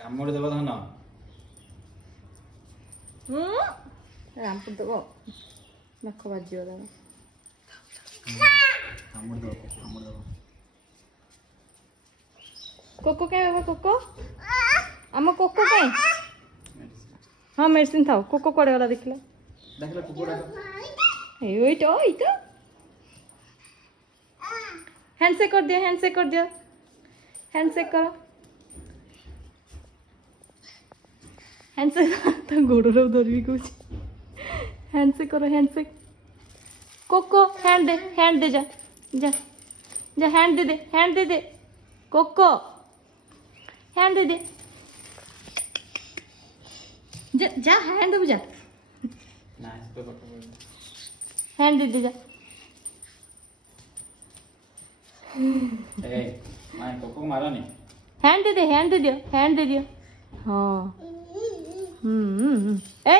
କାମୁଡ଼ି ଦେବ ଧନ। ରାମପୁର ଦେବ ନଖ ବାଜିବ ତାର। କାମୁଡ଼ି ଦେବ କାମୁଡ଼ି ଦେବ। କୋକୋ କାଇଁ ବାବା କୋକୋ ଆମ କୋକୋ କାଇଁ? हाँ मेडिसिन था कोको कुआडे गला देखला देखला कुकुड़ा ए ओइट ओइट हैंडशेक कर दिया हैंडशेक कर दिया हैंडशेक करो हैंडशेक तो गोड़ रो धरबी कुछ हैंडशेक करो हैंडशेक कोको हैंड दे जा जा जा हैंड दे दे कोको हैंड दे जा जा हैंड दे जा ना इस पे पकड़ हैंड दे जा ए मैं कोको मारो नहीं हैंड दे दियो हाँ ए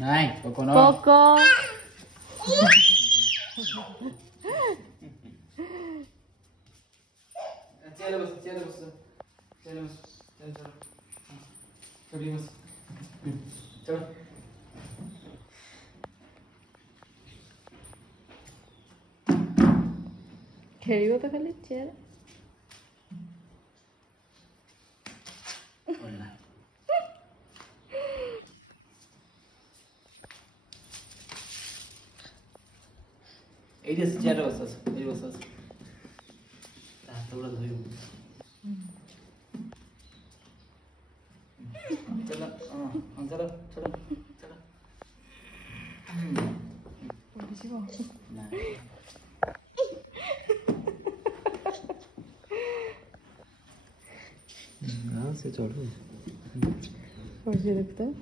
नहीं कोको नो कोको चलो बस चलो बस चलो बस चल चलो चलिए बस चलो खेलियो तो खाली चेयर এইটা চেয়ারে বসে এই বসে হাতটা ধরে চলো চলো চলো চলো না हाँ से चढ़ो और ये लगता है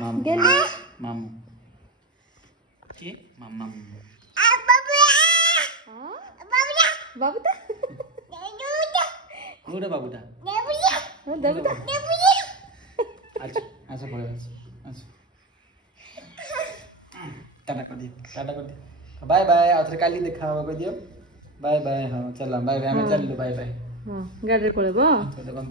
मामू गेली मामू के मामा बाबूटा कोड़ा बाबूटा हाँ बाबूटा अच्छा अच्छा पड़े अच्छा टाटा कर दियो बाय बाय और काली देखा होगा कर दियो बाय बाय हाँ चल बाय बाय हमें चल लो बाय बाय हाँ गाड़ी को ले बा तो देखो